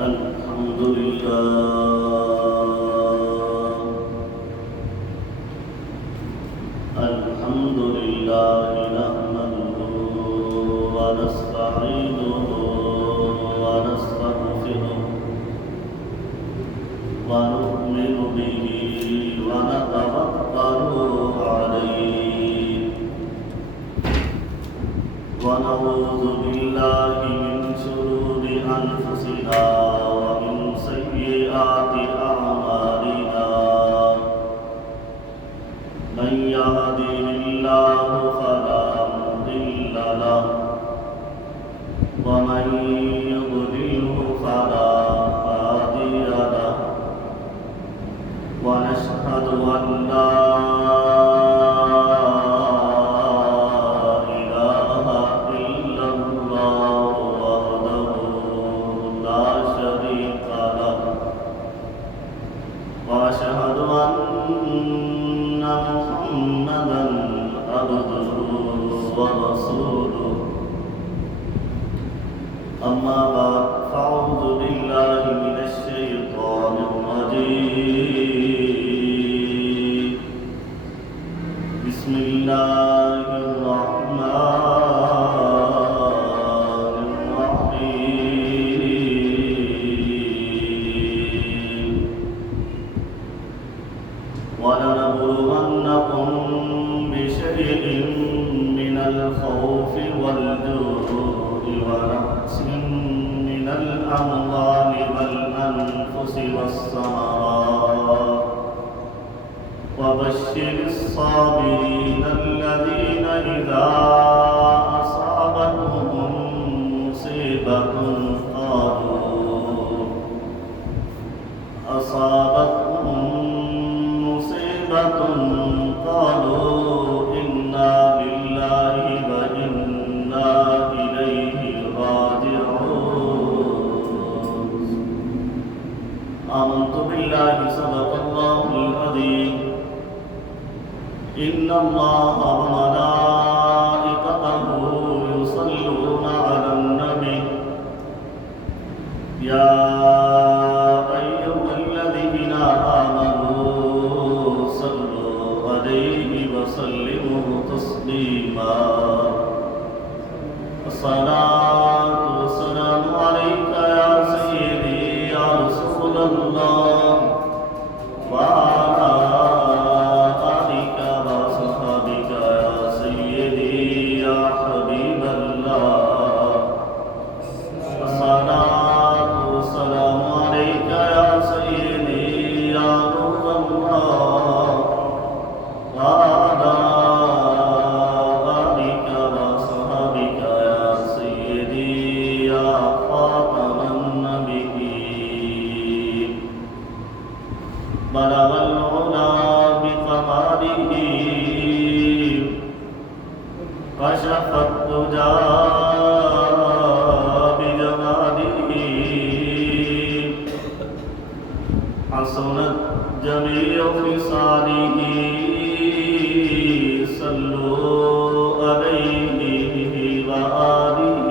الحمد لله نحمده ونستعينه ونستغفره ونؤمن به ونتوكل عليه ونعوذ بالله من شرور أنفسنا ومن سيئات أعمالنا من يهده الله فلا مضل له ومن يضلله فلا هادي له ونشهد أن لا إله إلا الله وحده لا شريك له وأشهد أن محمدا عبده ورسوله أما بعد فأعوذ بالله من الشيطان الرجيم بسم الله الرحمن الرحيم ولنبلونكم بشيء من الخوف والجوع ونقص من الأموال والأنفس والثمرات وبشر الصابرين الذين إذا أصابتهم مصيبة قالوا إنا لله وإنا إليه راجعون آمنت بالله صدق الله العظيم إن الله وملائكته يصلون على النبي يا أيها الذين آمنوا صلوا عليه وسلموا تسليما الصلاة والسلام عليك يا سيدي يا رسول الله وعلى آلك وصحبك يا سيدي يا حبيب الله الصلاة والسلام عليك يا سيدي يا نور الله وعلى آلك وصحبك يا سيدي يا خاتم النبيين بلغ العلا بكماله كشف الدجى بجماله حسنت جميع خصاله صلوا عليه وآله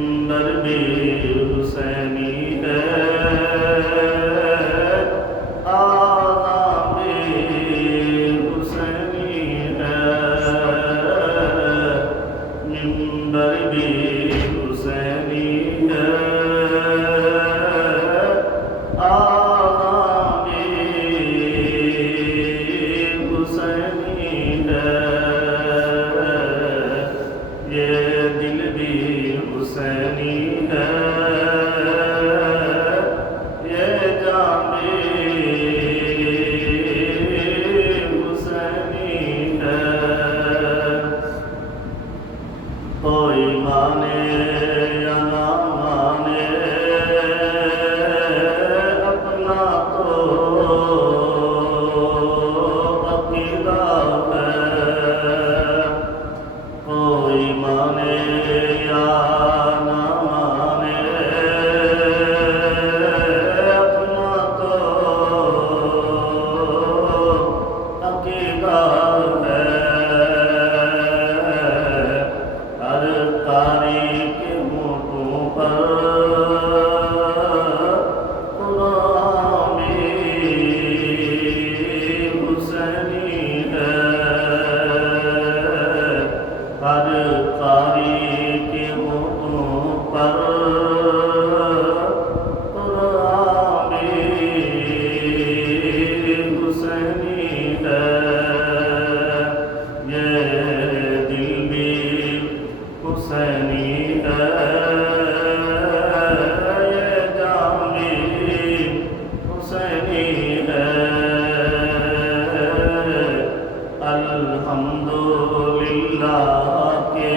ممبر بھی حسینی ہے آذان بھی حسینی ہے ممبر بھی حسینی ہے آذان بھی حسینی ہے یہ دل بھی حسینی ہے یہ جان بھی حسینی ہے کوئی مانے یا نہ مانے اپنا تو عقیدہ ہے کوئی مانے یا نہ مانے اپنا تو عقیدہ ہے ہر قاری کے ہونٹوں پر قرآن بھی حسینی ہے ہر قاری کے ہونٹوں پر قرآن بھی حسینی ہے یہ دل بھی حسینی ہے یہ جان بھی حسینی ہے الحمدللہ کہ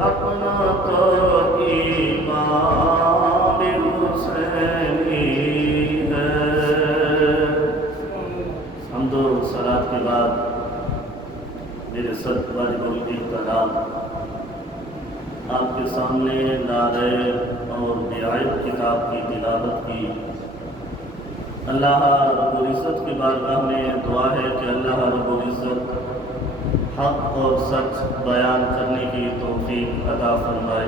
اپنا تو ایمان بھی حسینی ہے حمد و صلات کے بعد میرے صد واجب الاحترام آپ کے سامنے نادر اور بیعیب کتاب کی تلاوت کی اللہ رب العزت کی بارگاہ میں دعا ہے کہ اللہ رب العزت حق اور سچ بیان کرنے کی توفیق عطا فرمائے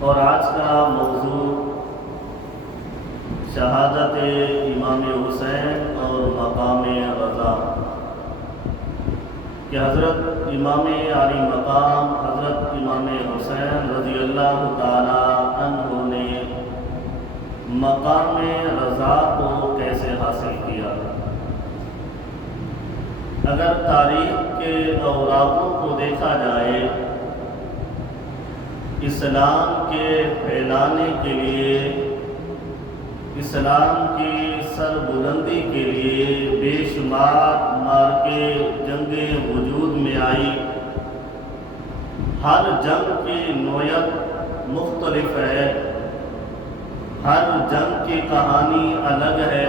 اور آج کا موضوع شہادت امام حسین اور مقام رضا کہ حضرت امام علی مقام حضرت امام حسین رضی اللہ تعالی عنہ نے مقام رضا کو کیسے حاصل کیا اگر تاریخ کے اوراقوں کو دیکھا جائے اسلام کے پھیلانے کے لیے اسلام کی سربلندی کے لیے بے شمار مارکے جنگیں وجود میں آئی ہر جنگ کی نوعیت مختلف ہے ہر جنگ کی کہانی الگ ہے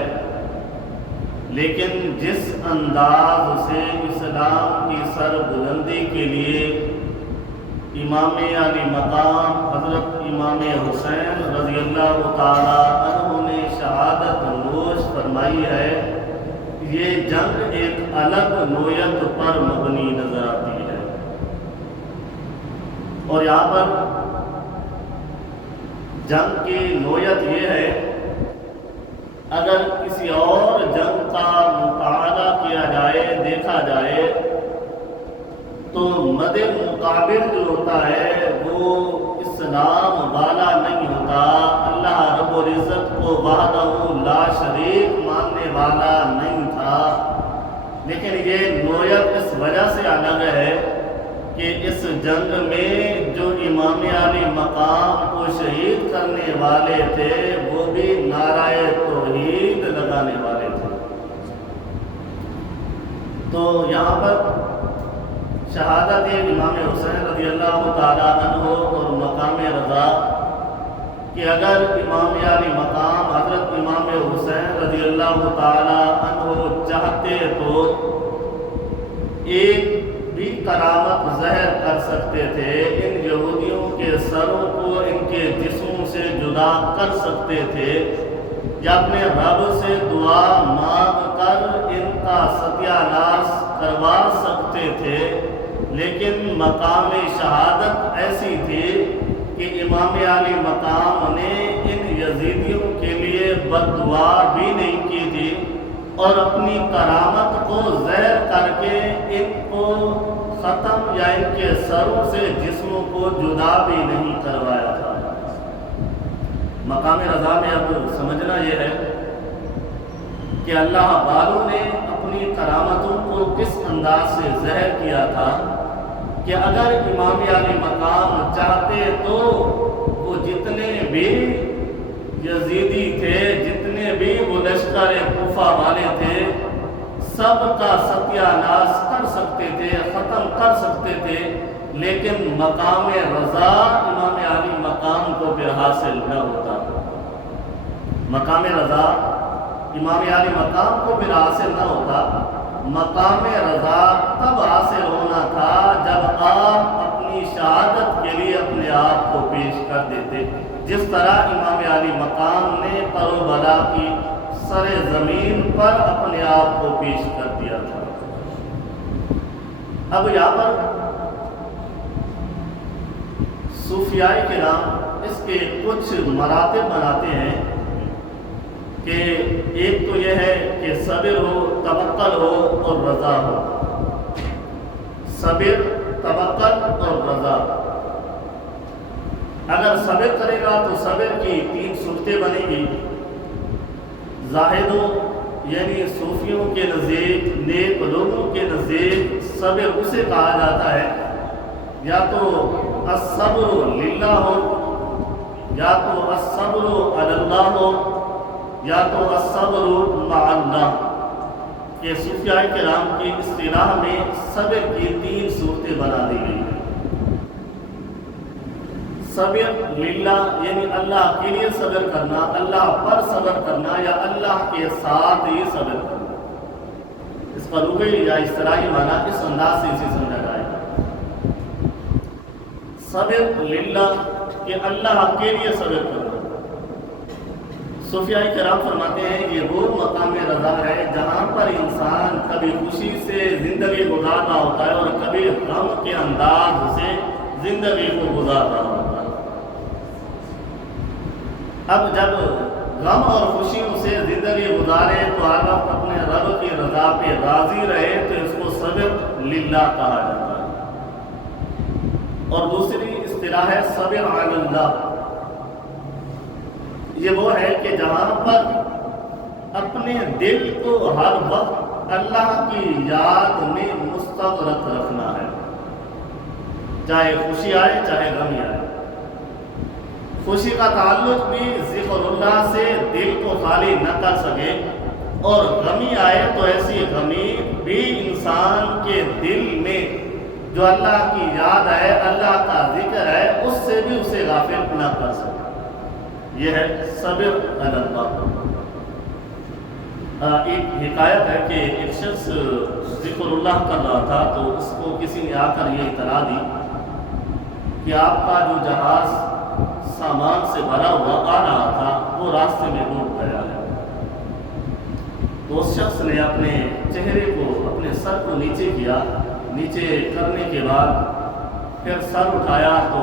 لیکن جس انداز سے اسلام کی سربلندی کے لیے امام علی مقام حضرت امام حسین رضی اللہ تعالی عنہ نے شہادت نوش فرمائی ہے یہ جنگ ایک الگ نوعیت پر مبنی نظر آتی ہے اور یہاں پر جنگ کی نوعیت یہ ہے اگر کسی اور جنگ کا مطالعہ کیا جائے دیکھا جائے تو مد مقابل جو ہوتا ہے وہ اسلام والا نہیں ہوتا اللہ رب العزت کو وحدہ لا شریک ماننے والا نہیں تھا لیکن یہ نوعیت اس وجہ سے الگ ہے کہ اس جنگ میں جو امام علی مقام کو شہید کرنے والے تھے وہ بھی نعرہ توحید لگانے والے تھے تو یہاں پر شہادت امام حسین رضی اللہ تعالی عنہ اور مقام رضا کہ اگر امام علی مقام حضرت امام حسین رضی اللہ تعالی عنہ چاہتے تو ایک بھی کرامت ظاہر کر سکتے تھے ان یہودیوں کے سروں کو ان کے جسموں سے جدا کر سکتے تھے یا اپنے رب سے دعا مانگ کر ان کا ستیہ ناش کروا سکتے تھے لیکن مقام شہادت ایسی تھی کہ امام علی مقام نے ان یزیدیوں کے لیے بد دعا بھی نہیں کی تھی اور اپنی کرامت کو زہر کر کے ان کو ختم یا ان کے سروں سے جسموں کو جدا بھی نہیں کروایا تھا۔ مقام رضا میں اب سمجھنا یہ ہے کہ اللہ والوں نے اپنی کرامتوں کو کس انداز سے ظاہر کیا تھا کہ اگر امام علی مقام چاہتے تو وہ جتنے بھی یزیدی تھے، جتنے بھی وہ لشکر کوفہ والے تھے، سب کا ستیہ ناش کر سکتے تھے، ختم کر سکتے تھے، لیکن مقام رضا امام علی مقام کو پھر حاصل نہ ہوتا۔ مقام رضا امام علی مقام کو پھر حاصل نہ ہوتا۔ مقام رضا تب حاصل ہونا تھا جب آپ اپنی شہادت کے لیے اپنے آپ کو پیش کر دیتے، جس طرح امام علی مقام نے کربلا کی سر زمین پر اپنے آپ کو پیش کر دیا تھا۔ اب یہاں پر صوفیاء کرام اس کے کچھ مراتب بناتے ہیں کہ ایک تو یہ ہے کہ صبر ہو، توکل ہو اور رضا ہو۔ صبر، توکل اور رضا۔ اگر صبر کرے گا تو صبر کی 3 صورتیں بنیں گی۔ زاہدوں یعنی صوفیوں کے نزدیک، نیک لوگوں کے نزدیک صبر اسے کہا جاتا ہے یا تو الصبر للہ ہو، یا تو الصبر علی اللہ ہو، یا تو الصبر مع اللہ۔ یہ صوفیاء کرام کی اصطلاح میں صبر کی 3 صورتیں بنا دی گئی ہیں۔ صبر للہ یعنی اللہ کے لیے صبر کرنا، اللہ پر صبر کرنا یا اللہ کے ساتھ ہی صبر کرنا۔ اس کا لغوی یا اصطلاحی معنی اس انداز سے اسے سمجھا جائے گا۔ صبر للہ کہ اللہ کے لیے صبر کرنا۔ صوفیاء کرام فرماتے ہیں یہ وہ مقام رضا ہے جہاں پر انسان کبھی خوشی سے زندگی گزار رہا ہوتا ہے اور کبھی غم کے انداز سے زندگی کو گزار رہا ہوتا ہے۔ اب جب غم اور خوشیوں سے زندگی گزارے تو آپ اپنے رب کی رضا پہ راضی رہے تو اس کو صبر للہ کہا جاتا ہے۔ اور دوسری اصطلاح ہے صبر علی اللہ۔ یہ وہ ہے کہ جہاں پر اپنے دل کو ہر وقت اللہ کی یاد میں مستغرق رکھنا ہے، چاہے خوشی آئے چاہے غمی آئے۔ خوشی کا تعلق بھی ذکر اللہ سے دل کو خالی نہ کر سکے، اور غمی آئے تو ایسی غمی بھی انسان کے دل میں جو اللہ کی یاد ہے، اللہ کا ذکر ہے، اس سے بھی اسے غافل نہ کر سکے۔ یہ ہے صبر علی اللہ۔ ایک حکایت ہے کہ ایک شخص ذکر اللہ کر رہا تھا تو اس کو کسی نے آ کر یہ اطلاع دی کہ آپ کا جو جہاز سامان سے بھرا ہوا آ رہا تھا وہ راستے میں ڈوب گیا ہے۔ تو اس شخص نے اپنے چہرے کو، اپنے سر کو نیچے کیا، نیچے کرنے کے بعد پھر سر اٹھایا تو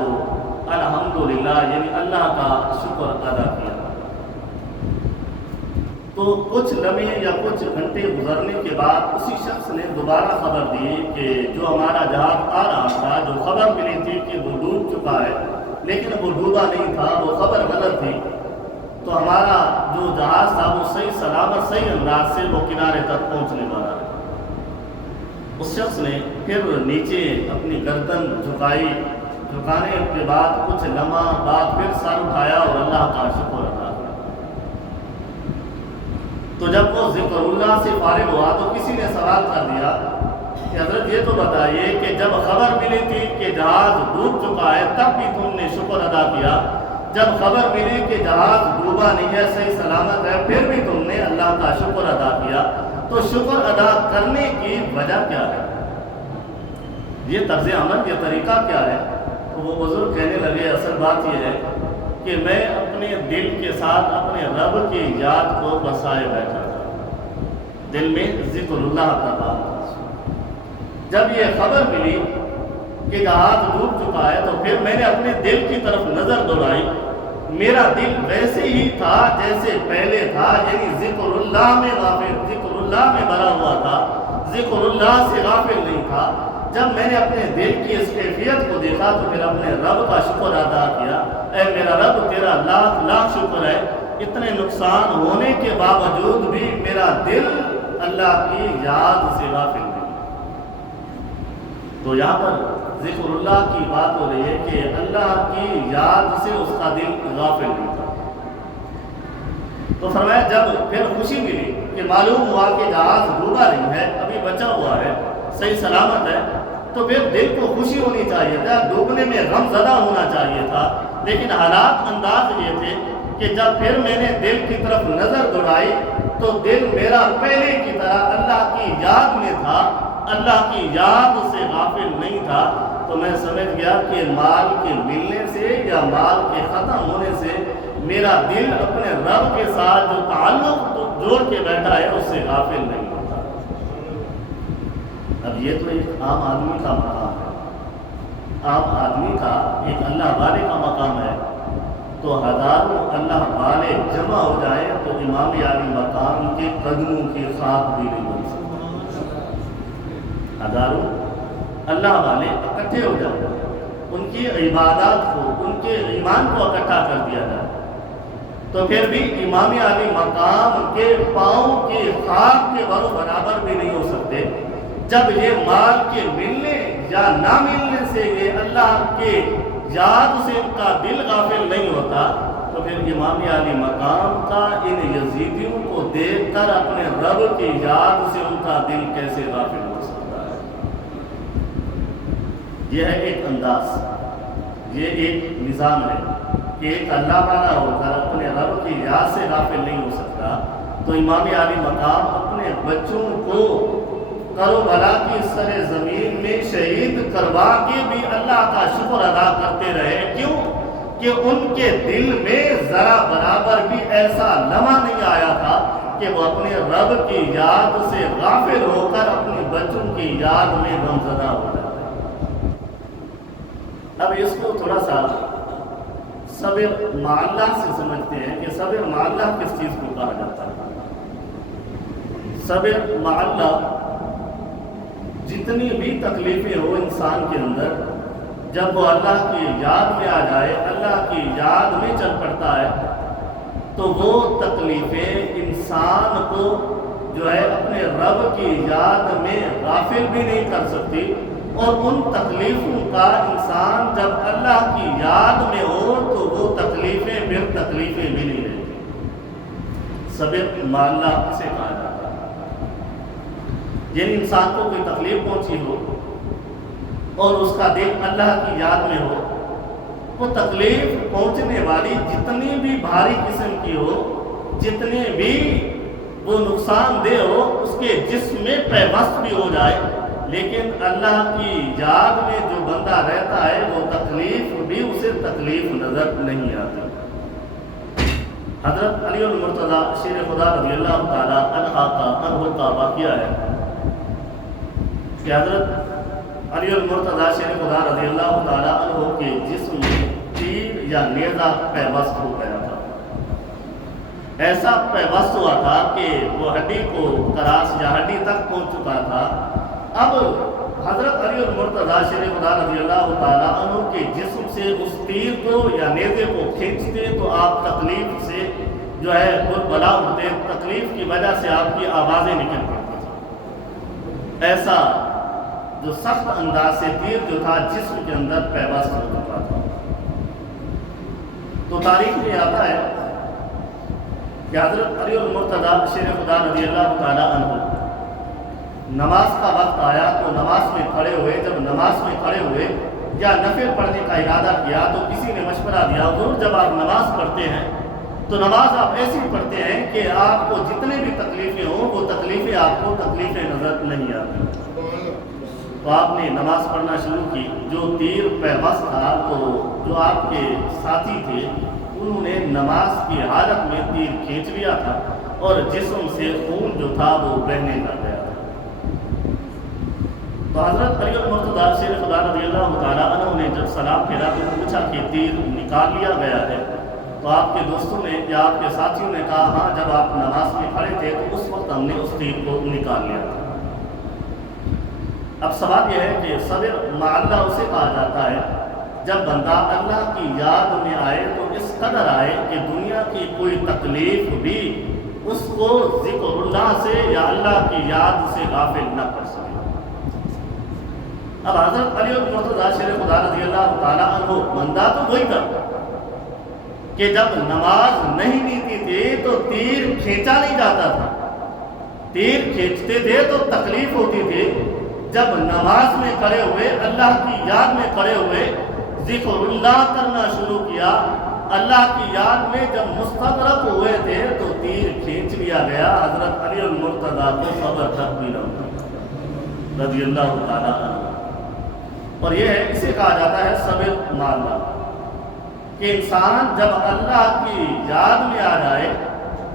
الحمدللہ یعنی اللہ کا شکر ادا کیا۔ تو کچھ لمحے یا کچھ گھنٹے گزرنے کے بعد اسی شخص نے دوبارہ خبر دی کہ جو ہمارا جہاز آ رہا تھا، جو خبر ملی تھی کہ وہ ڈوب چکا ہے، لیکن وہ ڈوبا نہیں تھا، وہ خبر غلط تھی، تو ہمارا جو جہاز تھا وہ صحیح سلامت صحیح انداز سے وہ کنارے تک پہنچنے والا ہے۔ اس شخص نے پھر نیچے اپنی گردن جھکائی، جھکانے کے بعد کچھ لمحہ بعد پھر سر اٹھایا اور اللہ کا شکر ادا کیا۔ تو جب وہ ذکر اللہ سے فارغ ہوا تو کسی نے سوال کر دیا کہ حضرت یہ تو بتائیے کہ جب خبر ملی تھی کہ جہاز ڈوب چکا ہے تب بھی تم نے شکر ادا کیا، جب خبر ملی کہ جہاز ڈوبا نہیں ہے، صحیح سلامت ہے، پھر بھی تم نے اللہ کا شکر ادا کیا، تو شکر ادا کرنے کی وجہ کیا ہے؟ یہ طرز عمل، یہ طریقہ کیا ہے؟ تو وہ بزرگ کہنے لگے اصل بات یہ ہے کہ میں اپنے دل کے ساتھ اپنے رب کی یاد کو بسائے بیٹھا تھا، دل میں ذکر اللہ کا تھا۔ جب یہ خبر ملی کہ جہاز ڈوب چکا ہے، تو پھر میں نے اپنے دل کی طرف نظر دوڑائی، میرا دل ویسے ہی تھا جیسے پہلے تھا، یعنی ذکر اللہ میں غافل، ذکر اللہ میں بھرا ہوا تھا، ذکر اللہ سے غافل نہیں تھا۔ جب میں نے اپنے دل کی اس کیفیت کو دیکھا تو پھر اپنے رب کا شکر ادا کیا، اے میرا رب تیرا لاکھ لاکھ شکر ہے، اتنے نقصان ہونے کے باوجود بھی میرا دل اللہ کی یاد سے غافل نہیں۔ تو یہاں پر ذکر اللہ کی بات ہو رہی ہے کہ اللہ کی یاد سے اس کا دل غافل نہیں تھا۔ تو فرمایا جب پھر خوشی ملی کہ معلوم ہوا کہ جہاز ڈوبا نہیں ہے، ابھی بچا ہوا ہے، صحیح سلامت ہے، تو پھر دل کو خوشی ہونی چاہیے تھا، ڈوبنے میں غم زدہ ہونا چاہیے تھا، لیکن حالات انداز یہ تھے کہ جب پھر میں نے دل کی طرف نظر دوڑائی تو دل میرا پہلے کی طرح اللہ کی یاد میں تھا، اللہ کی یاد سے غافل نہیں تھا۔ تو میں سمجھ گیا کہ مال کے ملنے سے یا مال کے ختم ہونے سے میرا دل اپنے رب کے ساتھ جو تعلق جوڑ کے بیٹھا ہے اس سے غافل نہیں ہوتا۔ اب یہ تو ایک عام آدمی کا مقام ہے، عام آدمی کا ایک اللہ والے کا مقام ہے، تو ہزاروں اللہ والے جمع ہو جائیں تو امام علی مقام کے قدموں کی خاک بھی نہیں بن سکتا۔ ہزاروں اللہ والے اکٹھے ہو جائیں، ان کی عبادات کو، ان کے ایمان کو اکٹھا کر دیا جائے تو پھر بھی امام علی مقام کے پاؤں کی خاک کے برابر بھی نہیں ہو سکتے۔ جب یہ مال کے ملنے یا نہ ملنے سے یہ اللہ کے یاد سے ان کا دل غافل نہیں ہوتا، تو پھر امام علی مقام کا ان یزیدیوں کو دیکھ کر اپنے رب کی یاد سے ان کا دل کیسے غافل ہو سکتا ہے؟ یہ ہے ایک انداز، یہ ایک نظام ہے کہ ایک اللہ والا ہو کر اپنے رب کی یاد سے غافل نہیں ہو سکتا، تو امام علی مقام اپنے بچوں کو کربلا کی سر زمین میں شہید کروا کے بھی اللہ کا شکر ادا کرتے رہے۔ کیوں؟ کہ ان کے دل میں ذرا برابر بھی ایسا لمحہ نہیں آیا تھا کہ وہ اپنے رب کی یاد سے غافل ہو کر اپنے بچوں کی یاد میں غمزدہ ہو جاتے۔ اب اس کو تھوڑا سا صبر مع اللہ سے سمجھتے ہیں کہ صبر مع اللہ کس چیز کو کہا جاتا ہے۔ صبر مع اللہ، جتنی بھی تکلیفیں ہو انسان کے اندر، جب وہ اللہ کی یاد میں آ جائے، اللہ کی یاد میں چل پڑتا ہے، تو وہ تکلیفیں انسان کو جو ہے اپنے رب کی یاد میں غافل بھی نہیں کر سکتی، اور ان تکلیفوں کا انسان جب اللہ کی یاد میں ہو تو وہ تکلیفیں پھر تکلیفیں بھی نہیں رہتی۔ صبر مع اللہ سے کہا جاتا ہے، یعنی انسان کو کوئی تکلیف پہنچی ہو اور اس کا دل اللہ کی یاد میں ہو، وہ تکلیف پہنچنے والی جتنی بھی بھاری قسم کی ہو، جتنے بھی وہ نقصان دہ ہو، اس کے جسم میں پیوست بھی ہو جائے، لیکن اللہ کی یاد میں جو بندہ رہتا ہے وہ تکلیف بھی اسے تکلیف نظر نہیں آتی۔ حضرت علی المرتضیٰ شیر خدا رضی اللہ تعالیٰ عنہ کا واقعہ ہے کہ حضرت علی المرتضیٰ شیر خدا رضی اللہ تعالیٰ عنہ کے جسم میں تیر یا نیزہ پیوست ہو گیا تھا۔ ایسا پیوست ہوا تھا کہ وہ ہڈی کو کراس یا ہڈی تک پہنچ چکا تھا۔ اب حضرت علی المرتضیٰ شیر خدا رضی اللہ تعالیٰ عنہ کے جسم سے اس تیر کو یا نیزے کو کھینچتے تو آپ تکلیف سے جو ہے بلا اٹھتے، تکلیف کی وجہ سے آپ کی آوازیں نکل پڑتی۔ ایسا جو سخت انداز سے تیر جو تھا جسم کے اندر پیوست ہو چکا تھا۔ تو تاریخ میں آتا ہے کہ حضرت علی المرتضیٰ شیر خدا رضی اللہ تعالیٰ عنہ نماز کا وقت آیا تو نماز میں کھڑے ہوئے۔ جب نماز میں کھڑے ہوئے یا نفل پڑھنے کا ارادہ کیا تو کسی نے مشورہ دیا، حضور جب آپ نماز پڑھتے ہیں تو نماز آپ ایسی پڑھتے ہیں کہ آپ کو جتنے بھی تکلیفیں ہوں وہ تکلیفیں آپ کو تکلیفیں نظر نہیں آتی۔ تو آپ نے نماز پڑھنا شروع کی۔ جو تیر پیوست تھا تو جو آپ کے ساتھی تھے انہوں نے نماز کی حالت میں تیر کھینچ لیا تھا اور جسم سے خون جو تھا وہ بہنے لگ گیا تھا۔ تو حضرت علی المرتضیٰ شیر خدا رضی اللہ تعالیٰ عنہ نے جب سلام پھیرا تو پوچھا کہ تیر نکال لیا گیا ہے؟ تو آپ کے دوستوں نے یا آپ کے ساتھیوں نے کہا ہاں، جب آپ نماز میں کھڑے تھے تو اس وقت ہم نے اس تیر کو نکال لیا تھا۔ اب سوال یہ ہے کہ صبر مع اللہ اسے کہا جاتا ہے جب بندہ اللہ کی یاد میں آئے تو اس قدر آئے کہ دنیا کی کوئی تکلیف بھی اس کو ذکر اللہ سے یا اللہ کی یاد سے غافل نہ کر سکے۔ اب حضرت علی المرتضیٰ شیر خدا رضی اللہ تعالیٰ عنہ بندہ تو وہی تھا کہ جب نماز نہیں نیتی تھی تو تیر کھینچا نہیں جاتا تھا، تیر کھینچتے تھے تو تکلیف ہوتی تھی۔ جب نماز میں کھڑے ہوئے، اللہ کی یاد میں کھڑے ہوئے، ذکر اللہ کرنا شروع کیا، اللہ کی یاد میں جب مستغرق ہوئے تھے تو تیر کھینچ لیا گیا۔ حضرت علی المرتضیٰ کو صبر تک بھی نہ ہوا رضی اللہ تعالیٰ عنہ۔ اور یہ ہے، اسے کہا جاتا ہے صبر مع اللہ، کہ انسان جب اللہ کی یاد میں آ جائے،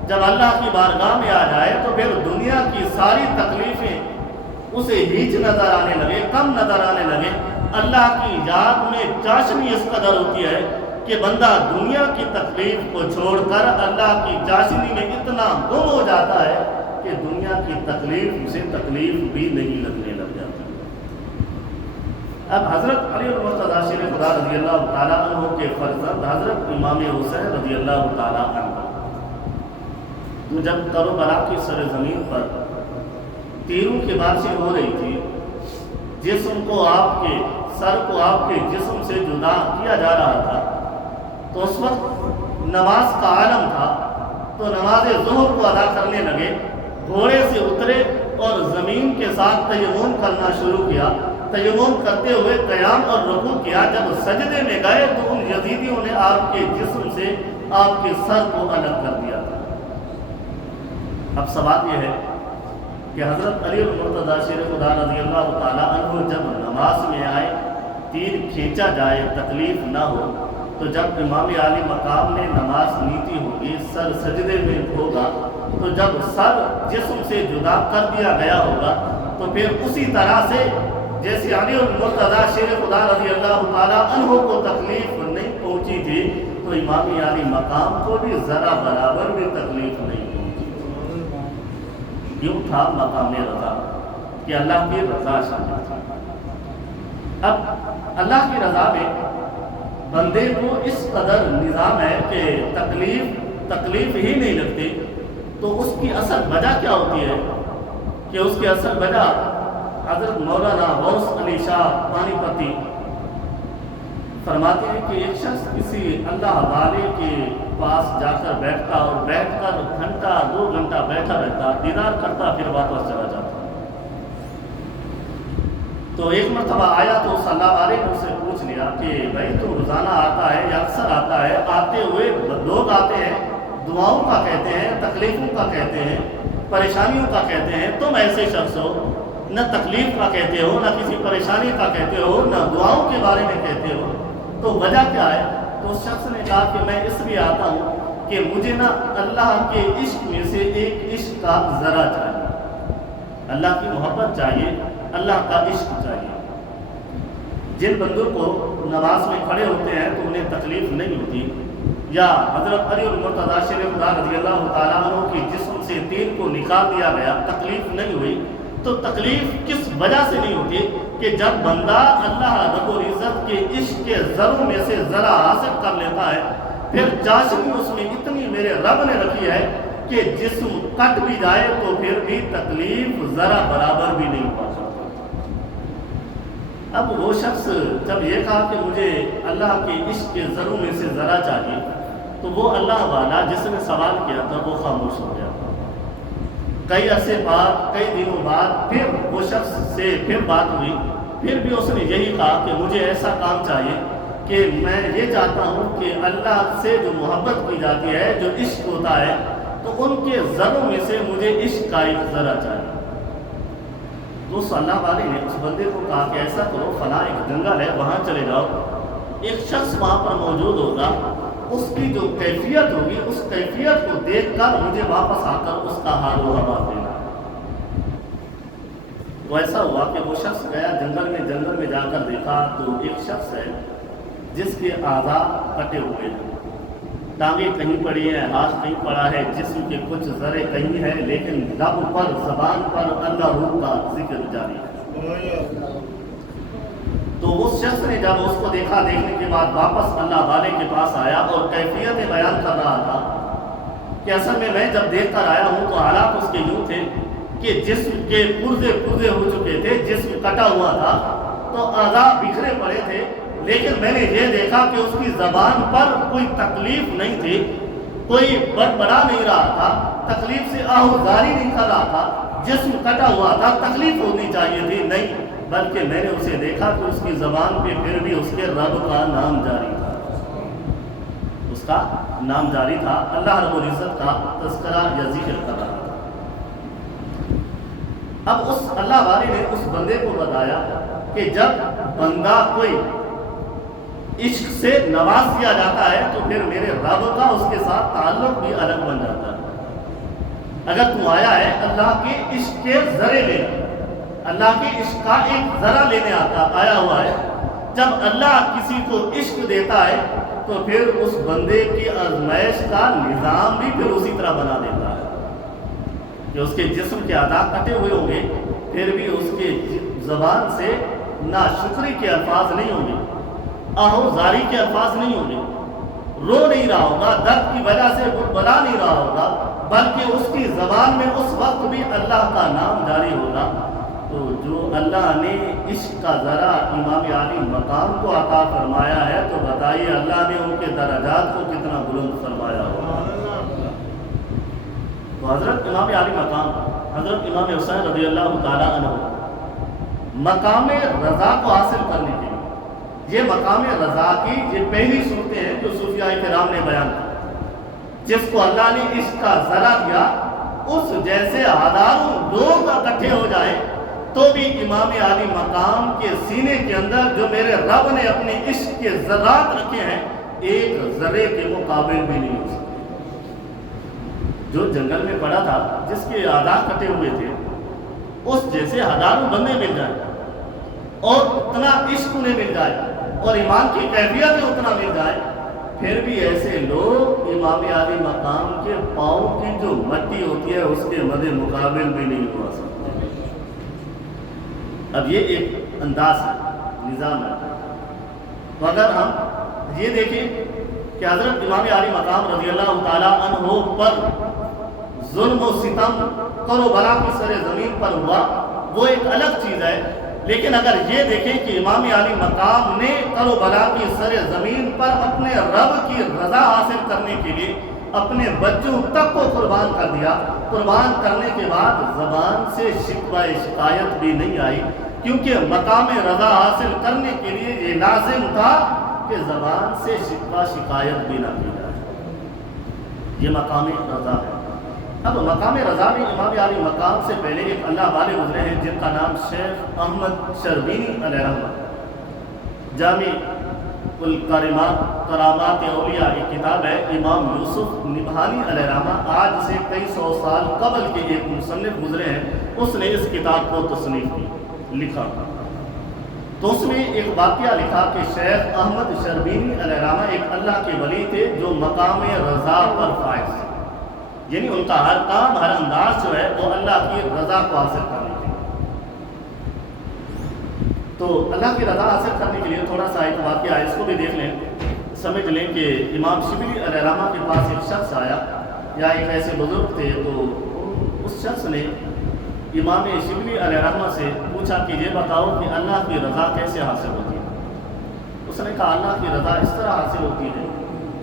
جب اللہ کی بارگاہ میں آ جائے تو پھر دنیا کی ساری تکلیفیں اسے ہیچ نظر آنے لگے، کم نظر آنے لگے۔ اللہ کی یاد میں چاشنی اس قدر ہوتی ہے کہ بندہ دنیا کی تکلیف کو چھوڑ کر اللہ کی چاشنی میں اتنا گم ہو جاتا ہے کہ دنیا کی تکلیف اسے تکلیف بھی نہیں لگنے لگ جاتی۔ اب حضرت علی المرتضیٰ شیر خدا رضی اللہ تعالیٰ عنہ کے فرزند حضرت امام حسین رضی اللہ تعالیٰ عنہ تو جب کربلا کی سرزمین پر تیروں کی بارشیں ہو رہی تھی، جسم کو آپ کے سر کو آپ کے جسم سے جدا کیا جا رہا تھا، تو اس وقت نماز کا عالم تھا، تو نماز ظہر کو ادا کرنے لگے، گھوڑے سے اترے اور زمین کے ساتھ تیمم کرنا شروع کیا۔ تیمم کرتے ہوئے قیام اور رکوع کیا۔ جب سجدے میں گئے تو ان یزیدیوں نے آپ کے جسم سے آپ کے سر کو الگ کر دیا تھا۔ اب سوال یہ ہے کہ حضرت علی المرتضیٰ شیر خدا رضی اللہ تعالیٰ عنہ جب نماز میں آئے، تیر کھینچا جائے، تکلیف نہ ہو، تو جب امام عالی مقام نے نماز نیتی ہوگی، سر سجدے میں ہوگا، تو جب سر جسم سے جدا کر دیا گیا ہوگا تو پھر اسی طرح سے جیسے علی المرتضیٰ شیر خدا رضی اللہ تعالیٰ عنہ کو تکلیف نہیں پہنچی تھی تو امام عالی مقام کو بھی ذرا برابر بھی تکلیف نہیں پہنچی۔ یوں تھا مقام رضا کہ اللہ کی رضا شامل تھی۔ اب اللہ کی رضا میں بندے کو اس قدر نظام ہے کہ تکلیف ہی نہیں لگتی، تو اس کی اصل وجہ کیا ہوتی ہے کہ اس کی اصل وجہ حضرت مولانا غوث علی شاہ پانی پتی فرماتے ہیں کہ ایک شخص کسی اللہ والے کے پاس جا کر بیٹھتا اور بیٹھ کر گھنٹہ 2 گھنٹہ بیٹھا رہتا، دیدار کرتا، پھر واپس چلا جاتا۔ تو ایک مرتبہ آیا تو صلی اللہ علیہ نے اسے پوچھ لیا کہ بھائی تو روزانہ آتا ہے یا اکثر آتا ہے، آتے ہوئے لوگ آتے ہیں، دعاؤں کا کہتے ہیں، تکلیفوں کا کہتے ہیں، پریشانیوں کا کہتے ہیں، تم ایسے شخص ہو، نہ تکلیف کا کہتے ہو، نہ کسی پریشانی کا کہتے ہو، نہ دعاؤں کے بارے میں کہتے ہو، تو وجہ کیا ہے؟ تو اس شخص نے کہا کہ میں اس لیے آتا ہوں کہ مجھے نا اللہ کے عشق میں سے ایک عشق کا ذرا چاہیے، اللہ کی محبت چاہیے، اللہ کا عشق چاہیے۔ جن بندوں کو نماز میں کھڑے ہوتے ہیں تو انہیں تکلیف نہیں ہوتی، یا حضرت علی المرتضیٰ شیر خدا رضی اللہ تعالیٰ عنہ کی جسم سے تیر کو نکال دیا گیا، تکلیف نہیں ہوئی، تو تکلیف کس وجہ سے نہیں ہوتی کہ جب بندہ اللہ رب العزت کے عشق کے ذروں میں سے ذرا حاصل کر لیتا ہے، پھر چاشنی اس میں اتنی میرے رب نے رکھی ہے کہ جسم کٹ بھی جائے تو پھر بھی تکلیف ذرا برابر بھی نہیں پہنچ سکتی۔ اب وہ شخص جب یہ کہا کہ مجھے اللہ کے عشق کے ذروں میں سے ذرا چاہیے، تو وہ اللہ والا جس نے سوال کیا تھا وہ خاموش ہو گیا۔ کئی عرصے بعد، کئی دنوں بعد پھر وہ شخص سے پھر بات ہوئی، پھر بھی اس نے یہی کہا کہ مجھے ایسا کام چاہیے کہ میں یہ چاہتا ہوں کہ اللہ سے جو محبت کی جاتی ہے، جو عشق ہوتا ہے، تو ان کے ذروں میں سے مجھے عشق کا ایک ذرا چاہیے۔ تو صلی اللہ علیہ نے اس بندے کو کہا کہ ایسا کرو، فلاں ایک جنگل ہے، وہاں چلے جاؤ، ایک شخص وہاں پر موجود ہوگا، اس کی جو کیفیت ہوگی اس کیفیت کو دیکھ کر مجھے واپس آ کر اس کا حال و حوال دینا۔ تو تو ایسا ہوا کہ وہ شخص گیا جنگل میں جا کر دیکھا تو ایک شخص ہے جس کے اعضاء کٹے ہوئے ہیں، ٹانگیں کہیں پڑی ہیں، ہاتھ کہیں پڑا ہے، جسم کے کچھ ذرے کہیں ہیں، لیکن لب پر زبان پر اللہ روح کا ذکر جاری ہے۔ تو اس شخص نے جب اس کو دیکھا، دیکھنے کے بعد واپس اللہ والے کے پاس آیا اور کیفیت بیان کر رہا تھا کہ اصل میں جب دیکھ کر آیا ہوں تو حالات اس کے یوں تھے کہ جسم کے پرزے ہو چکے تھے، جسم کٹا ہوا تھا، تو اعضاء بکھرے پڑے تھے، لیکن میں نے یہ دیکھا کہ اس کی زبان پر کوئی تکلیف نہیں تھی، کوئی بڑبڑا نہیں رہا تھا، تکلیف سے آہوزاری نہیں کر رہا تھا، جسم کٹا ہوا تھا، تکلیف ہونی چاہیے تھی، نہیں، بلکہ میں نے اسے دیکھا کہ اس کی زبان پہ پھر بھی اس کے رب کا نام جاری تھا، اس کا نام جاری تھا، اللہ رب العزت کا تذکرہ یا ذکر کر رہا تھا۔ اب اس اللہ والے نے اس بندے کو بتایا کہ جب بندہ کوئی عشق سے نواز دیا جاتا ہے تو پھر میرے رب کا اس کے ساتھ تعلق بھی الگ بن جاتا ہے۔ اگر تو آیا ہے اللہ کے عشق کے ذرے لینے، اللہ کے عشق کا ایک ذرا لینے آیا ہوا ہے، جب اللہ کسی کو عشق دیتا ہے تو پھر اس بندے کی آزمائش کا نظام بھی پھر اسی طرح بنا دیتا ہے کہ اس کے جسم کے اعضاء کٹے ہوئے ہوں گے، پھر بھی اس کے زبان سے ناشکری کے الفاظ نہیں ہوں گے، آہوزاری کے الفاظ نہیں ہوں گے، رو نہیں رہا ہوگا، درد کی وجہ سے بلا نہیں رہا ہوگا، بلکہ اس کی زبان میں اس وقت بھی اللہ کا نام جاری ہوگا۔ تو جو اللہ نے عشق کا ذرا امام عالی مقام کو عطا فرمایا ہے، تو بتائیے اللہ نے ان کے درجات کو کتنا بلند فرمایا ہوگا۔ تو حضرت امام عالی مقام حضرت امام حسین رضی اللہ تعالیٰ عنہ مقام رضا کو حاصل کرنے کے لیے، یہ مقام رضا کی یہ پہلی صورتیں ہیں جو صوفیاء کرام نے بیان کی، جس کو اللہ نے عشق کا ذرا دیا، اس جیسے ہزاروں لوگ اکٹھے ہو جائیں تو بھی امام عالی مقام کے سینے کے اندر جو میرے رب نے اپنے عشق کے ذرات رکھے ہیں، ایک ذرے کے مقابل بھی نہیں ہو سکتے۔ جو جنگل میں پڑا تھا، جس کے اعضاء کٹے ہوئے تھے، اس جیسے ہزاروں بندے مل جائیں اور اتنا عشق انہیں مل جائے اور ایمان کی کیفیت اتنا مل جائے، پھر بھی ایسے لوگ امام عالی مقام کے پاؤں کی جو مٹی ہوتی ہے اس کے مد مقابل بھی نہیں ہو سکتے۔ اب یہ ایک انداز ہے، نظام ہے۔ تو اگر ہم یہ دیکھیں کہ حضرت امام عالی مقام رضی اللہ تعالیٰ عنہ پر ظلم و ستم کرو بلا کی سر زمین پر ہوا، وہ ایک الگ چیز ہے، لیکن اگر یہ دیکھیں کہ امام عالی مقام نے کرو بلا کی سر زمین پر اپنے رب کی رضا حاصل کرنے کے لیے اپنے بچوں تک کو قربان کر دیا، قربان کرنے کے بعد زبان سے شکوہ شکایت بھی نہیں آئی، کیونکہ مقام رضا حاصل کرنے کے لیے یہ لازم تھا کہ زبان سے شکوہ شکایت بھی نہ کی جائے۔ یہ مقام رضا ہے۔ اب مقام رضا میں امام عالی مقام سے پہلے ایک اللہ والے گزرے ہیں جن کا نام شیخ احمد شربینی علیہ رحمۃ، جامع کرامات اولیاء ایک کتاب ہے، امام یوسف نبہانی علیہ رحمۃ آج سے کئی سو سال قبل کے ایک مصنف گزرے ہیں، اس نے اس کتاب کو تصنیف کی، لکھا، تو اس میں ایک واقعہ لکھا کہ شیخ احمد شربینی علیہ رحمۃ ایک اللہ کے ولی تھے جو مقام رضا پر فائز تھے، یعنی ان کا ہر کام، ہر انداز جو ہے وہ اللہ کی رضا کو حاصل کرنے کے لیے۔ تو اللہ کی رضا حاصل کرنے کے لیے تھوڑا سا ایک واقعہ ہے، اس کو بھی دیکھ لیں، سمجھ لیں کہ امام شبلی علیہ رحمۃ کے پاس ایک شخص آیا یا ایک ایسے بزرگ تھے، تو اس شخص نے امام شبلی علیہ رحمۃ سے پوچھا کہ یہ بتاؤ کہ اللہ کی رضا کیسے حاصل ہوتی ہے؟ اس نے کہا اللہ کی رضا اس طرح حاصل ہوتی ہے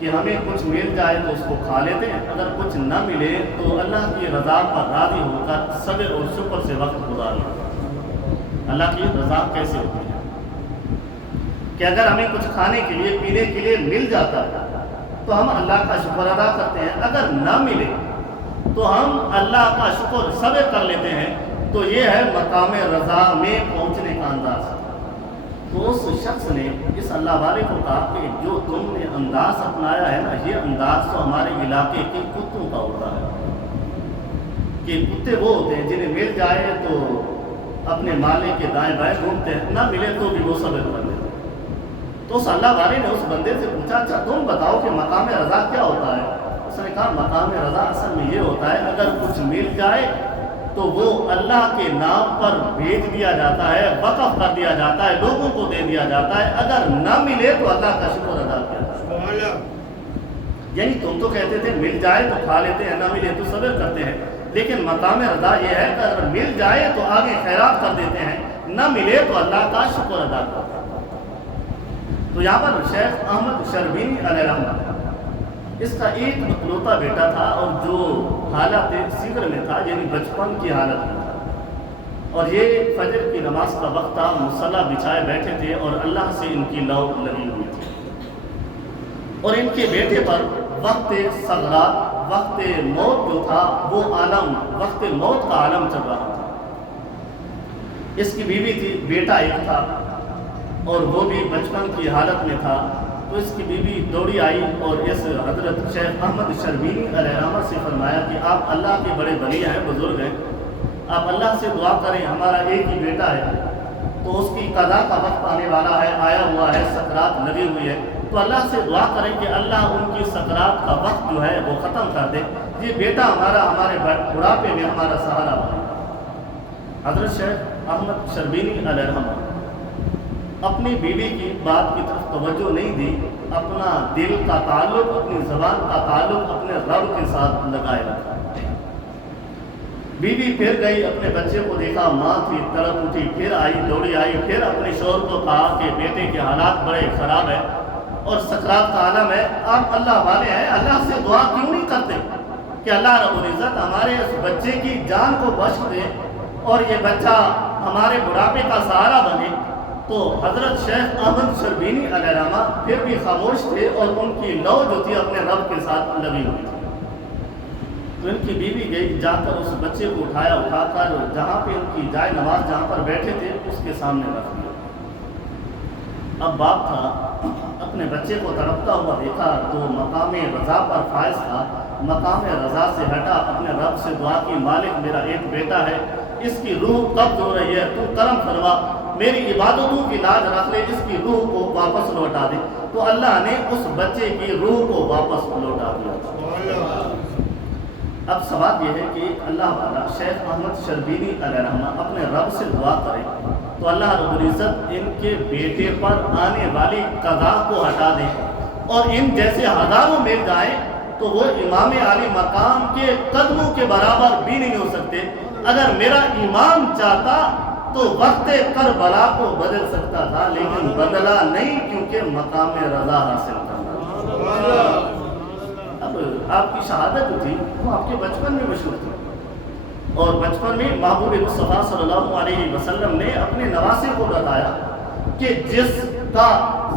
کہ ہمیں کچھ مل جائے تو اس کو کھا لیتے ہیں، اگر کچھ نہ ملے تو اللہ کی رضا پر راضی ہو کر صبر اور شکر سے وقت گزار لیتے ہیں۔ اللہ کی رضا کیسے ہوتی ہے کہ اگر ہمیں کچھ کھانے کے لیے، پینے کے لیے مل جاتا ہے تو ہم اللہ کا شکر ادا کرتے ہیں، اگر نہ ملے تو ہم اللہ کا شکر صبر کر لیتے ہیں۔ تو یہ ہے مقام رضا میں پہنچنے کا انداز۔ تو اس شخص نے اس اللہ والے کو کہا کہ جو تم نے انداز اپنایا ہے نا، یہ انداز تو ہمارے علاقے کے کتوں کا ہوتا ہے، کہ کتے وہ ہوتے ہیں جنہیں مل جائے تو اپنے مالک کے دائیں بائیں گھومتے ہیں، نہ ملے تو بھی وہ صبر کر لیتے ہیں۔ تو اس اللہ والے نے اس بندے سے پوچھا اچھا تم بتاؤ کہ مقام رضا کیا ہوتا ہے؟ اس نے کہا مقام رضا اصل میں یہ ہوتا ہے اگر کچھ مل جائے تو وہ اللہ کے نام پر بھیج دیا جاتا ہے، وقف کر دیا جاتا ہے، لوگوں کو دے دیا جاتا ہے، اگر نہ ملے تو اللہ کا شکر ادا کیا جاتا ہے۔ یعنی تم تو کہتے تھے مل جائے تو کھا لیتے ہیں، نہ ملے تو صبر کرتے ہیں، لیکن مقام رضا یہ ہے کہ اگر مل جائے تو آگے خیرات کر دیتے ہیں، نہ ملے تو اللہ کا شکر ادا کرتے ہیں۔ تو یہاں پر شیخ احمد شربینی علیہ رحمۃ اس کا ایک اکلوتا بیٹا تھا اور جو حالت صغر میں تھا، یعنی بچپن کی حالت میں تھا، اور یہ فجر کی نماز کا وقت تھا، مصلی بچھائے بیٹھے تھے اور اللہ سے ان کی لو لگی ہوئی تھی، اور ان کے بیٹے پر وقت سغرات، وقت موت جو تھا وہ عالم، وقت موت کا عالم چل رہا تھا۔ اس کی بیوی تھی، بیٹا ایک تھا اور وہ بھی بچپن کی حالت میں تھا۔ تو اس کی بیوی دوڑی آئی اور اس حضرت شیخ احمد شربینی علیہ رحمۃ سے فرمایا کہ آپ اللہ کے بڑے ولی ہیں، بزرگ ہیں، آپ اللہ سے دعا کریں، ہمارا ایک ہی بیٹا ہے، تو اس کی قضا کا وقت آنے والا ہے، آیا ہوا ہے، سکرات لگی ہوئی ہے، تو اللہ سے دعا کریں کہ اللہ ان کی سکرات کا وقت جو ہے وہ ختم کر دے، یہ بیٹا ہمارا ہمارے بڑھاپے میں ہمارا سہارا بنے۔ حضرت شیخ احمد شربینی علیہ رحمۃ اپنی بیوی کی بات کی طرف توجہ نہیں دی، اپنا دل کا تعلق، اپنی زبان کا تعلق اپنے رب کے ساتھ لگائے رکھا۔ بیوی پھر گئی، اپنے بچے کو دیکھا، ماں تھی، تڑپ اٹھی، پھر آئی، دوڑی آئی، پھر اپنے شوہر کو کہا کہ بیٹے کے حالات بڑے خراب ہیں اور سکرات کا عالم ہے، آپ اللہ والے ہیں، اللہ سے دعا کیوں نہیں کرتے کہ اللہ رب العزت ہمارے اس بچے کی جان کو بخش دے اور یہ بچہ ہمارے بڑھاپے کا سہارا بنے۔ تو حضرت شیخ احمد شربینی علیہ رحمۃ پھر بھی خاموش تھے اور ان کی لو جو تھی اپنے رب کے ساتھ لگی ہوئی تھی۔ تو ان کی بیوی گئی، جا کر اس بچے کو اٹھایا، اٹھا کر جہاں پہ ان کی جائے نماز جہاں پر بیٹھے تھے اس کے سامنے رکھ دیا۔ اب باپ تھا، اپنے بچے کو تڑپتا ہوا دیکھا تو مقام رضا پر فائز تھا، مقام رضا سے ہٹا، اپنے رب سے دعا کی، مالک میرا ایک بیٹا ہے، اس کی روح قبض ہو رہی ہے، تو کرم فرما، میری عبادتوں کی لاج رکھ لے، اس کی روح کو واپس لوٹا دے۔ تو اللہ نے اس بچے کی روح کو واپس لوٹا دیا۔ اب سوال یہ ہے کہ اللہ والا شیخ احمد شربینی علیہ رحمۃ اپنے رب سے دعا کرے تو اللہ رب العزت ان کے بیٹے پر آنے والی قضا کو ہٹا دے اور ان جیسے ہزاروں مل جائیں تو وہ امام عالی مقام کے قدموں کے برابر بھی نہیں ہو سکتے۔ اگر میرا امام چاہتا تو وقت کربلا کو بدل سکتا تھا، لیکن بدلا نہیں، کیونکہ مقام رضا حاصل کرنا۔ اب آپ کی شہادت تھی وہ آپ کے بچپن میں مشہور تھی، اور بچپن میں محبوب مصطفیٰ صلی اللہ علیہ وسلم نے اپنے نواسے کو بتایا کہ جس کا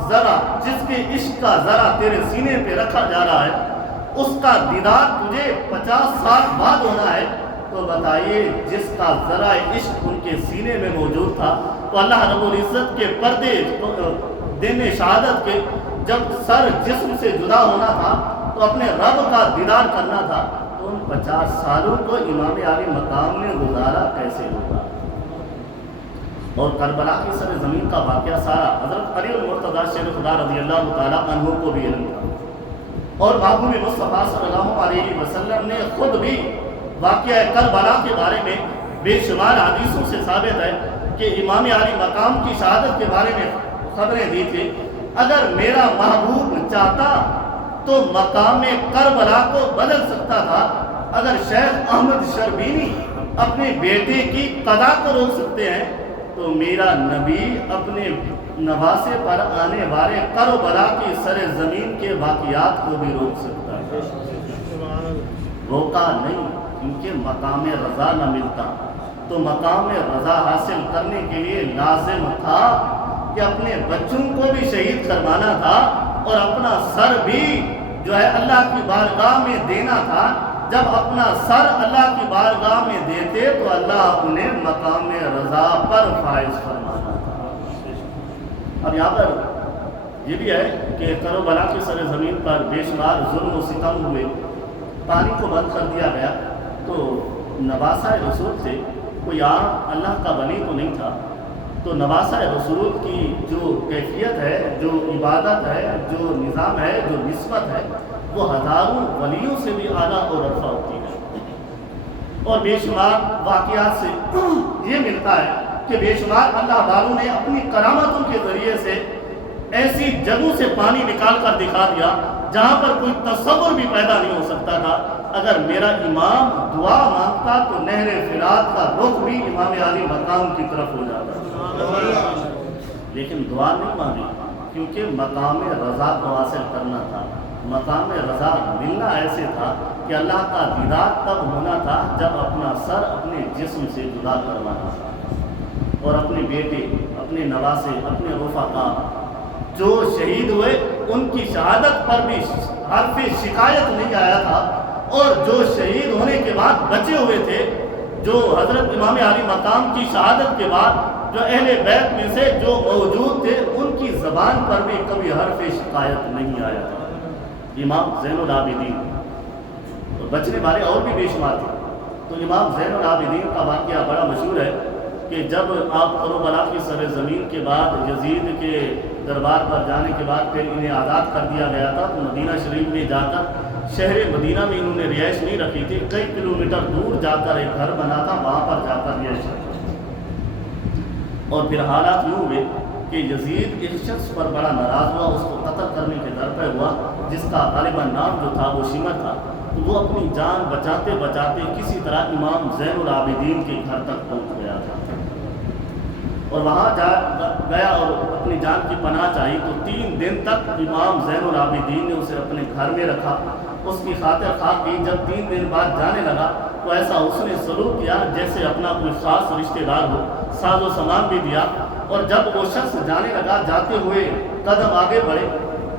ذرا، جس کے عشق کا ذرا تیرے سینے پہ رکھا جا رہا ہے اس کا دیدار تجھے 50 سال بعد ہونا ہے۔ تو بتائیے جس کا ذرا عشق ان کے سینے میں موجود تھا، تو اللہ رب العزت کے پردے دن شہادت کے جب سر جسم سے جدا ہونا تھا تو اپنے رب کا دیدار کرنا تھا، تو ان 50 سالوں کو امام عالی مقام نے گزارا کیسے ہوگا؟ اور کربلا کی سر زمین کا واقعہ سارا حضرت علی المرتضیٰ شیخ خدا رضی اللہ تعالیٰ عنہ کو بھی علم تھا، اور محبوب مصطفیٰ صلی اللہ علیہ وسلم نے خود بھی واقعہ کربلا کے بارے میں بے شمار حدیثوں سے ثابت ہے کہ امام عالی مقام کی شہادت کے بارے میں خبریں دی تھی۔ اگر میرا محبوب چاہتا تو مقام کربلا کو بدل سکتا تھا، اگر شیخ احمد شربینی اپنے بیٹے کی قضا کو روک سکتے ہیں تو میرا نبی اپنے نواسے پر آنے والے کربلا کی سر زمین کے واقعات کو بھی روک سکتا ہے۔ روکا نہیں، کیونکہ مقام رضا نہ ملتا، تو مقام رضا حاصل کرنے کے لیے لازم تھا کہ اپنے بچوں کو بھی شہید کروانا تھا اور اپنا سر بھی جو ہے اللہ کی بارگاہ میں دینا تھا۔ جب اپنا سر اللہ کی بارگاہ میں دیتے تو اللہ انہیں مقام رضا پر فائز فرمانا تھا۔ اب یہاں پر یہ بھی ہے کہ کربلا کی سر زمین پر بے شمار ظلم و ستم ہوئے، پانی کو بند کر دیا گیا، تو نواسہ رسول تھے کوئی عام اللہ کا ولی تو نہیں تھا، تو نواسہ رسول کی جو کیفیت ہے، جو عبادت ہے، جو نظام ہے، جو نسبت ہے، وہ ہزاروں ولیوں سے بھی اعلیٰ اور رفع ہوتی ہے۔ اور بے شمار واقعات سے یہ ملتا ہے کہ بے شمار اللہ والوں نے اپنی کرامتوں کے ذریعے سے ایسی جگہوں سے پانی نکال کر دکھا دیا جہاں پر کوئی تصور بھی پیدا نہیں ہو سکتا تھا۔ اگر میرا امام دعا مانگتا تو نہر فرات کا رخ بھی امام عالی مقام کی طرف ہو جاتا، لیکن دعا نہیں مانگی کیونکہ مقام رضا کو حاصل کرنا تھا۔ مقام رضا ملنا ایسے تھا کہ اللہ کا دیدار تب ہونا تھا جب اپنا سر اپنے جسم سے جدا کروانا تھا، اور اپنے بیٹے، اپنے نواسے، اپنے رفقا جو شہید ہوئے ان کی شہادت پر بھی حرف شکایت نہیں آیا تھا، اور جو شہید ہونے کے بعد بچے ہوئے تھے، جو حضرت امام علی مقام کی شہادت کے بعد جو اہل بیت میں سے جو موجود تھے ان کی زبان پر بھی کبھی حرف شکایت نہیں آیا تھا۔ امام زین العابدین، بچنے والے اور بھی بے شمار تھے، تو امام زین العابدین کا واقعہ بڑا مشہور ہے کہ جب آپ کربلا کی سر زمین کے بعد یزید کے دربار پر جانے کے بعد پھر انہیں آزاد کر دیا گیا تھا، تو مدینہ شریف میں جا کر شہر مدینہ میں انہوں نے رہائش نہیں رکھی تھی، کئی کلومیٹر دور جا کر ایک گھر بنا تھا، وہاں پر جا کر رہائش رکھی۔ اور پھر حالات یوں ہوئے کہ یزید ایک شخص پر بڑا ناراض ہوا، اس کو قتل کرنے کے در پہ ہوا، جس کا غالباً نام جو تھا وہ شمر تھا، تو وہ اپنی جان بچاتے بچاتے کسی طرح امام زین العابدین کے گھر تک پہنچ گیا تھا، اور وہاں گیا اور اپنی جان کی پناہ چاہی، تو 3 دن تک امام زین العابدین نے اسے اپنے گھر میں رکھا، اس کی خاطر خواہ کی۔ جب 3 دن بعد جانے لگا تو ایسا اس نے سلوک کیا جیسے اپنا کوئی خاص رشتہ دار ہو، ساز و سامان بھی دیا، اور جب وہ شخص جانے لگا، جاتے ہوئے قدم آگے بڑھے،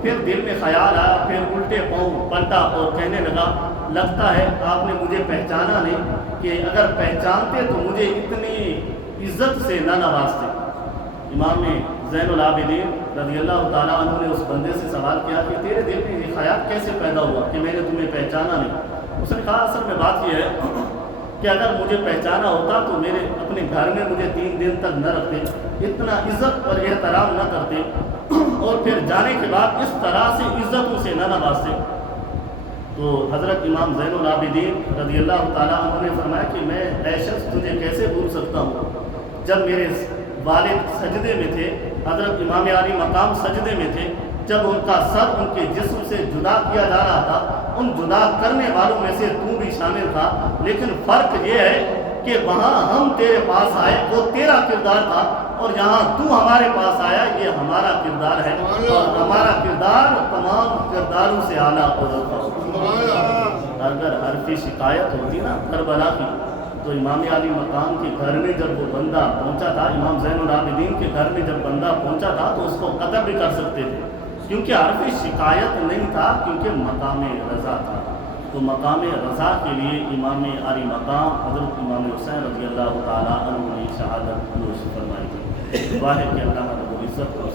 پھر دل میں خیال آیا، پھر الٹے پاؤں پلٹا اور کہنے لگا، لگتا ہے آپ نے مجھے پہچانا نہیں، کہ اگر پہچانتے تو مجھے اتنی عزت سے نہ نوازتے۔ امام زین العابدین رضی اللہ تعالیٰ عنہ نے اس بندے سے سوال کیا کہ تیرے دل میں یہ خیال کیسے پیدا ہوا کہ میں نے تمہیں پہچانا نہیں؟ اس نے کہا اصل میں بات یہ ہے کہ اگر مجھے پہچانا ہوتا تو میرے اپنے گھر میں مجھے 3 دن تک نہ رکھتے، اتنا عزت اور احترام نہ کرتے، اور پھر جانے کے بعد اس طرح سے عزتوں سے نہ نوازتے۔ تو حضرت امام زین العابدین رضی اللہ تعالیٰ عنہ نے فرمایا کہ میں اے شخص تجھے کیسے بھول سکتا ہوں، جب میرے والد سجدے میں تھے، حضرت امام علی مقام سجدے میں تھے، جب ان کا سر ان کے جسم سے جدا کیا جا رہا تھا، ان جدا کرنے والوں میں سے تو بھی شامل تھا، لیکن فرق یہ ہے کہ وہاں ہم تیرے پاس آئے، وہ تیرا کردار تھا، اور یہاں تو ہمارے پاس آیا، یہ ہمارا کردار ہے، اور ہمارا کردار تمام کرداروں سے اعلیٰ اور اگر حرف شکایت ہوتی نا کربلا کی، تو امام علی مقام کے گھر میں جب وہ بندہ پہنچا تھا، امام زین العابدین کے گھر میں جب بندہ پہنچا تھا تو اس کو قتل بھی کر سکتے تھے، کیونکہ حرف شکایت نہیں تھا، کیونکہ مقام رضا تھا۔ تو مقام رضا کے لیے امام علی مقام حضرت امام حسین رضی اللہ تعالیٰ عنہ نے شہادت نوش فرمائی تھی۔ دعا ہے کہ اللہ رب العزت کو